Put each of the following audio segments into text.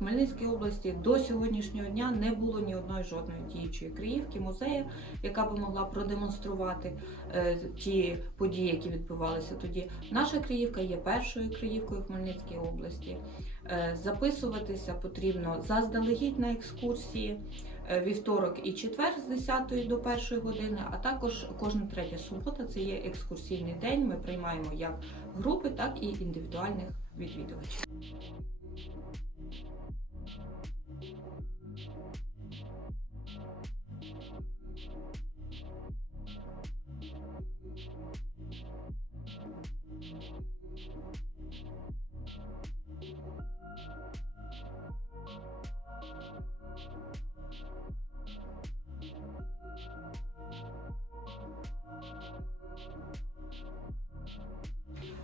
Хмельницькій області до сьогоднішнього дня не було ні одної жодної діючої криївки, музею, яка би могла продемонструвати е, ті події, які відбувалися тоді. Наша криївка є першою криївкою в Хмельницькій області. Е, записуватися потрібно заздалегідь на екскурсії. е, Вівторок і четвер з 10 до 1 години, а також кожна третя субота це є екскурсійний день. Ми приймаємо як групи, так і індивідуальних відвідувачів.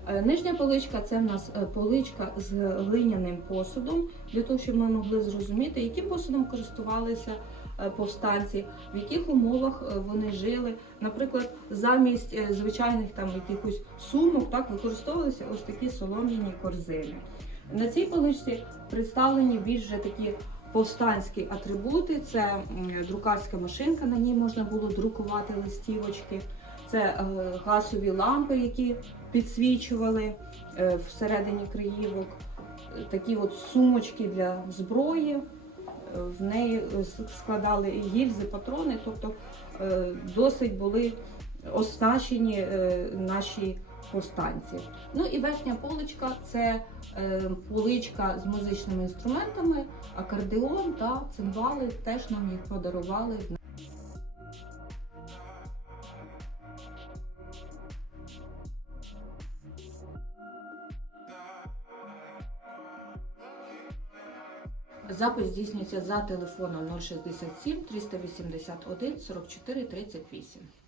Нижня поличка це в нас е, поличка з глиняним посудом, для того, щоб ми могли зрозуміти, яким посудом користувалися е, повстанці, в яких умовах е, вони жили. Наприклад, замість е, звичайних там якихось сумок так використовувалися ось такі солом'яні корзини. На цій поличці представлені більш вже такі повстанські атрибути. Це друкарська машинка, на ній можна було друкувати листівочки. Це е, газові лампи, які підсвічували е, всередині криївок, Е, такі от сумочки для зброї. Е, В неї складали гільзи, патрони, тобто досить були оснащені наші повстанці. Ну і верхня поличка це поличка з музичними інструментами, акордеон та цимбали. Теж нам їх подарували Запис здійснюється за телефоном 067 381 44 38.